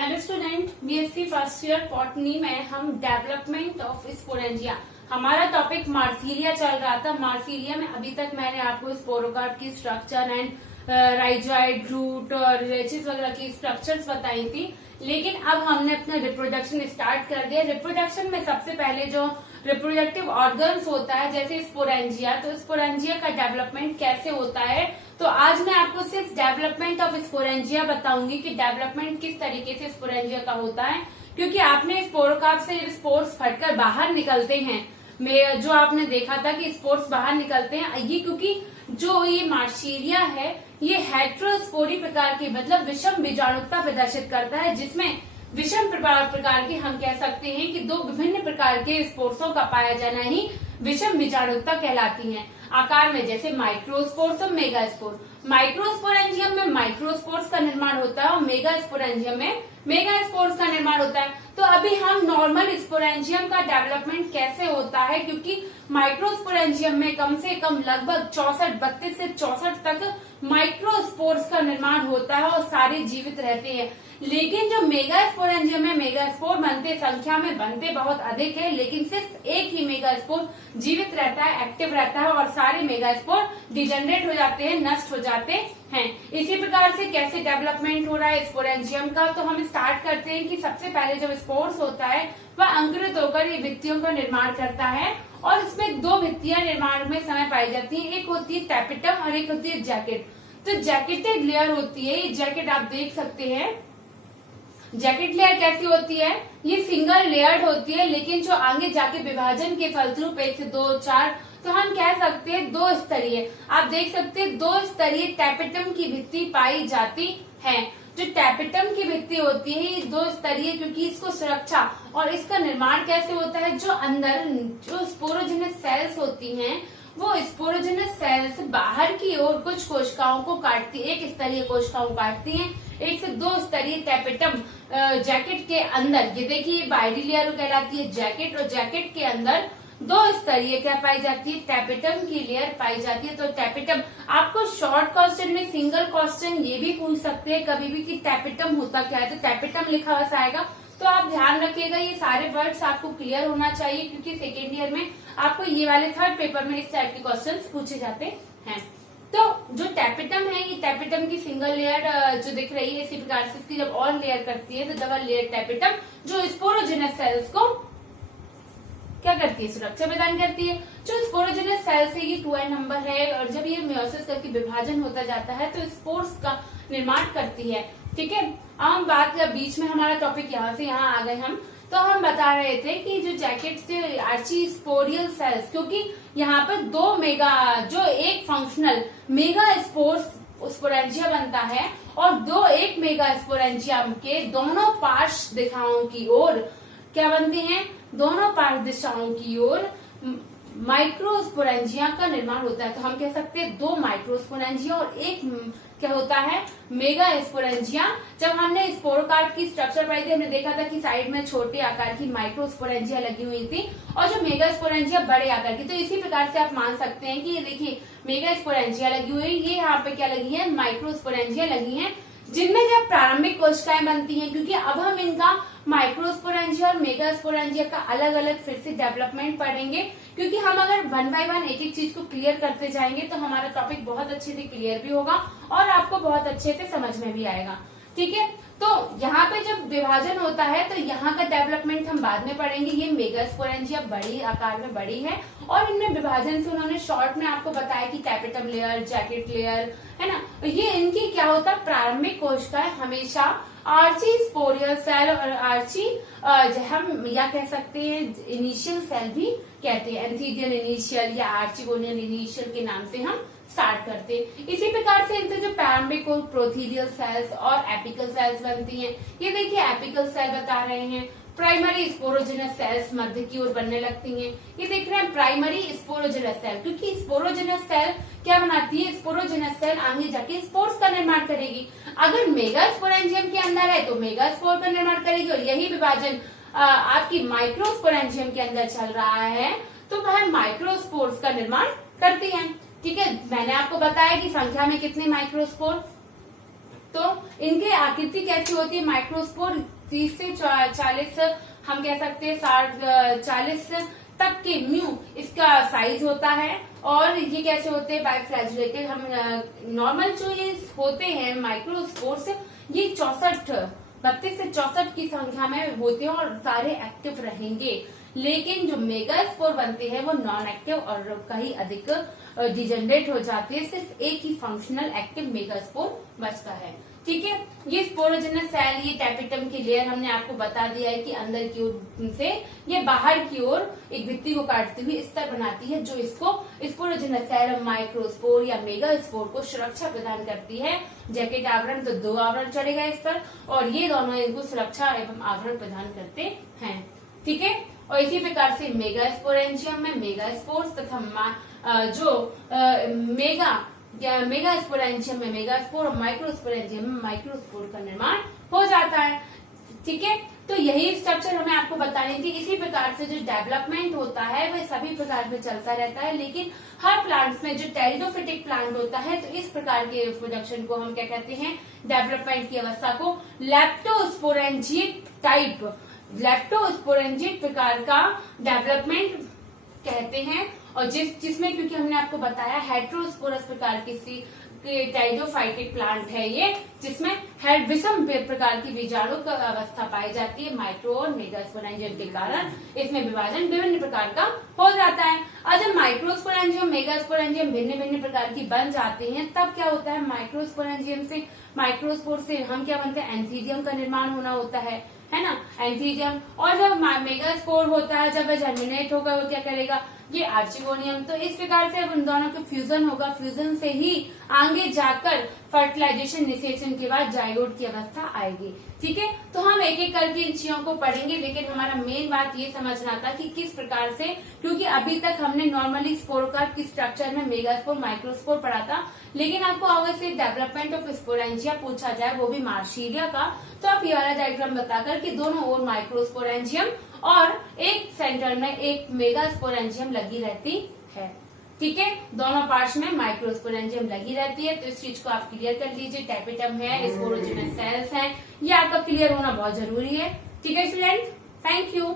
Hello student, BSc first year botany में हम development of sporangia, हमारा टॉपिक मार्सिलिया चल रहा था। मार्सिलिया में अभी तक मैंने आपको स्पोरोकार्प की स्ट्रक्चर एंड राइजॉइड, रूट और रेचिस वगैरह की स्ट्रक्चर्स बताई थी, लेकिन अब हमने अपना रिप्रोडक्शन स्टार्ट कर दिया। रिप्रोडक्शन में सबसे पहले जो रिप्रोडक्टिव ऑर्गन्स होता है जैसे स्पोरेंजिया, तो स्पोरेंजिया का डेवलपमेंट कैसे होता है, तो आज मैं आपको सिर्फ डेवलपमेंट ऑफ स्पोरेंजिया बताऊंगी कि डेवलपमेंट किस तरीके से स्पोरेंजिया का होता है। क्योंकि आपने स्पोरोकार्प से जब स्पोर्स फटकर बाहर निकलते हैं, जो आपने देखा था कि स्पोर्स बाहर निकलते हैं, ये क्योंकि जो ये मार्सिलिया है ये हेट्रोस्पोरी प्रकार की मतलब विषम बीजाणुता प्रदर्शित करता है, जिसमें विषम प्रकार के हम कह सकते हैं कि दो विभिन्न प्रकार के स्पोर्सों का पाया जाना ही विषम बीजाणुता कहलाती है। आकार में जैसे माइक्रोस्पोर्स और मेगास्पोर। माइक्रोस्पोरेंजियम में माइक्रोस्पोर्स का निर्माण होता है और मेगास्पोरेंजियम में मेगास्पोर्स का निर्माण होता है। तो अभी हम नॉर्मल स्पोरेंजियम का डेवलपमेंट कैसे होता है, क्योंकि माइक्रोस्पोरेंजियम में कम से कम लगभग 32 से 64 तक माइक्रोस्पोर्स का निर्माण होता है और सारे जीवित रहते हैं। लेकिन जो मेगास्पोरेंजियम में मेगास्पोर बनते संख्या में बनते बहुत अधिक है, लेकिन सिर्फ एक ही मेगास्पोर जीवित रहता है, एक्टिव रहता है और सारे मेगास्पोर डिजेनरेट हो जाते हैं, नष्ट हो जाते हैं। इसी प्रकार से कैसे डेवलपमेंट हो रहा है स्पोरेंजियम का, तो हम स्टार्ट करते हैं कि सबसे पहले जब स्पोर्स होता है वह अंकुरित होकर ये भित्तियों का निर्माण करता है और इसमें दो भित्तियां निर्माण में समय पाई जाती है, एक होती है टैपिटम और एक होती है जैकेट। तो जैकेटेड लेयर होती है, ये जैकेट आप देख सकते हैं। जैकेट लेयर कैसी होती है, ये सिंगल लेयर्ड होती है, लेकिन जो आगे जाके विभाजन के फलस्वरूप 1 से 2 4 तो हम कह सकते हैं 2 स्तरीय। आप देख सकते हैं 2 स्तरीय टैपिटम की भित्ति पाई जाती है। जो टैपिटम की भित्ति होती है ये 2 स्तरीय, क्योंकि इसको सुरक्षा और इसका निर्माण कैसे होता है, जो अंदर जो स्पोरोजेनस सेल्स होती हैं वो स्पोरोजेनस सेल्स बाहर की ओर कुछ कोशिकाओं को काटती, एक स्तरीय कोशिकाओं को काटती हैं। 1 से 2 स्तरीय टैपिटम जैकेट के अंदर, ये देखिए बाइडी लेयर कहलाती है जैकेट, और जैकेट के अंदर 2 स्तरीय क्या पाई जाती है, टैपिटम की लेयर पाई जाती है। तो टैपिटम आपको शॉर्ट क्वेश्चन में सिंगल क्वेश्चन ये भी पूछ सकते हैं कभी भी कि टैपिटम होता क्या है, तो टैपिटम लिखा हुआ आएगा। तो आप ध्यान रखिएगा, ये सारे वर्ड्स आपको क्लियर होना चाहिए, क्योंकि सेकेंड ईयर में आपको ये वाले थर्ड पेपर में इस टाइप के क्वेश्चंस पूछे जाते हैं। तो जो टैपिटम है ये टैपिटम की सिंगल लेयर जो दिख रही है, इसी प्रकार से इसकी जब और लेयर करती है तो डबल लेयर टैपिटम जो स्पोरोजेनस सेल्स को क्या करती है, सुरक्षा प्रदान करती है। जो स्पोरोजेनस सेल्स है ये 2n नंबर है और जब ये मेयोसिस करके विभाजन होता जाता है तो स्पोर्स का निर्माण करती है। ठीक है, हम बात कर बीच में हमारा टॉपिक यहाँ से यहाँ आ गए हम, तो हम बता रहे थे कि जो जैकेट से आर्चीस्पोरियल सेल्स, क्योंकि यहाँ पर 2 मेगा जो एक फंक्शनल मेगा स्पोरेंजिया बनता है और 2 एक मेगा स्पोरेंजिया के दोनों पार्श्व दिशाओं की ओर क्या बनते हैं, दोनों पार्श्व दिशाओं की ओर माइक्रोस्पोरेंजिया का निर्माण होता है। तो हम कह सकते हैं 2 माइक्रोस्पोरेंजिया और एक क्या होता है, मेगा स्पोरेंजिया। जब हमने स्पोरोकार्प की स्ट्रक्चर पढ़ी थी हमने देखा था कि साइड में छोटे आकार की माइक्रोस्पोरेंजिया लगी हुई थी और जो मेगा स्पोरेंजिया बड़े आकार की। तो इसी प्रकार से आप मान सकते हैं कि ये देखिए मेगा स्पोरेंजिया लगी हुई है, ये यहाँ पे क्या लगी है, माइक्रोस्पोरेंजिया लगी है, जिनमें जब प्रारंभिक कोशिकाएं बनती हैं। क्योंकि अब हम इनका माइक्रोस्पोरेंजिया और मेगास्पोरेंजिया का अलग अलग फिर से डेवलपमेंट पढ़ेंगे, क्योंकि हम अगर 1 बाय 1 एक एक चीज को क्लियर करते जाएंगे तो हमारा टॉपिक बहुत अच्छे से क्लियर भी होगा और आपको बहुत अच्छे से समझ में भी आएगा। ठीक है, तो यहाँ पे जब विभाजन होता है तो यहाँ का डेवलपमेंट हम बाद में पढ़ेंगे। ये मेगास्पोरेंजिया बड़ी आकार में बड़ी है और इनमें विभाजन से उन्होंने शॉर्ट में आपको बताया कि टैपिटम लेयर, जैकेट लेयर है ना, ये इनकी क्या होता है, प्रारंभिक कोशिकाएं हमेशा आर्ची स्पोरियल सेल और आर्ची हम या कह सकते हैं इनिशियल सेल भी कहते हैं, एंथीडियन इनिशियल या आर्चिगोनियन इनिशियल के नाम से हम स्टार्ट करते हैं। इसी प्रकार से इनसे जो प्रारंभिक और प्रोथीरियल सेल्स और एपिकल सेल्स बनती हैं। ये देखिए एपिकल सेल बता रहे हैं, प्राइमरी स्पोरोजेनस सेल्स मध्य की ओर बनने लगती हैं। ये देख रहे हैं प्राइमरी स्पोरोजेनस सेल, क्योंकि स्पोरोजेनस सेल क्या बनाती है, स्पोरोजेनस सेल आगे जाके स्पोर्स का निर्माण करेगी। अगर मेगा स्पोरेंजियम के अंदर है तो मेगा स्पोर का निर्माण करेगी और यही विभाजन आपकी माइक्रोस्पोरेंजियम के अंदर चल रहा है तो वह माइक्रोस्पोर्स का निर्माण करती है। ठीक है, मैंने आपको बताया कि संख्या में कितने माइक्रोस्पोर, तो इनकी आकृति कैसी होती है, माइक्रोस्पोर 30 से 40 हम कह सकते हैं 40 तक के म्यू इसका साइज होता है। और ये कैसे होते हैं, बाइफ्लैजिलेटेड। हम नॉर्मल जो ये होते हैं माइक्रोस्पोर्स, ये 32 से 64 की संख्या में होते हैं और सारे एक्टिव रहेंगे। लेकिन जो मेगास्पोर बनते हैं वो नॉन एक्टिव और कहीं अधिक डिजेनरेट हो जाते हैं, सिर्फ एक ही फंक्शनल एक्टिव मेगास्पोर बचता है। ठीक है, ये स्पोरोजेनस सेल, ये टैपेटम की लेयर हमने आपको बता दिया है कि अंदर की ओर से ये बाहर की ओर एक भित्ति को काटती हुई स्तर बनाती है, जो इसको स्पोरोजेनस सेल, माइक्रोस्पोर या मेगास्पोर को सुरक्षा प्रदान करती है। जैकेट आवरण तो 2 आवरण चढ़ेगा इस पर, और ये दोनों इनको सुरक्षा एवं आवरण प्रदान करते हैं। ठीक है, और इसी प्रकार से मेगास्पोरेंजियम में मेगास्पोर्स तथा मेगास्पोरेंजियम में मेगास्पोर और माइक्रोस्पोरेंजियम में माइक्रोस्पोर का निर्माण हो जाता है। ठीक है, तो यही स्ट्रक्चर हमें आपको बतानी थी। इसी प्रकार से जो डेवलपमेंट होता है वह सभी प्रकार में चलता रहता है, लेकिन हर प्लांट्स में जो टेरिडोफिटिक प्लांट होता है तो इस प्रकार के प्रोडक्शन को हम क्या कहते हैं, डेवलपमेंट की अवस्था को लेप्टोस्पोरेंजिएट टाइप, लेप्टोस्पोरेंजिएट प्रकार का डेवलपमेंट कहते हैं। और जिसमें क्योंकि हमने आपको बताया हेट्रोस्पोरस प्रकार की टेरिडोफाइटिक प्लांट है ये, जिसमें विषम प्रकार की बीजाणु का अवस्था पाई जाती है। माइक्रो और मेगास्पोरेंजियम के कारण इसमें विभाजन विभिन्न प्रकार का हो जाता है। और जब माइक्रोस्पोरेंजियम मेगास्पोरेंजियम भिन्न भिन्न प्रकार की बन जाते हैं, तब क्या होता है, माइक्रोस्पोरेंजियम से, माइक्रोस्पोर से हम क्या बनते हैं, एंथीडियम का निर्माण होना होता है ना, एंथीडियम। और जब मेगास्पोर होता है, जब वह जर्मिनेट होगा, वो क्या करेगा, ये आर्चिगोनियम। तो इस प्रकार से अब उन दोनों का फ्यूजन होगा, फ्यूजन से ही आगे जाकर फर्टिलाइजेशन निषेचन के बाद जाइगोट की अवस्था आएगी। ठीक है, तो हम एक एक करके इन चीजों को पढ़ेंगे, लेकिन हमारा मेन बात ये समझना था कि किस प्रकार से, क्योंकि अभी तक हमने नॉर्मली स्पोरोकार्प की स्ट्रक्चर में मेगास्पोर माइक्रोस्पोर पढ़ा था, लेकिन आपको अगर से डेवलपमेंट ऑफ स्पोरेंजिया पूछा जाए, वो भी मार्शीलिया का, तो आप ये वाला डायग्राम बताकर कि दोनों ओर माइक्रोस्पोरेंजियम और एक सेंटर में एक मेगास्पोरेंजियम लगी रहती है। ठीक है, दोनों पार्ट्स में माइक्रोस्पोरेंजियम लगी रहती है। तो इस चीज को आप क्लियर कर लीजिए, टैपेटम है, स्पोरोजेनस सेल्स हैं, ये आपका क्लियर होना बहुत जरूरी है। ठीक है स्टूडेंट, थैंक यू।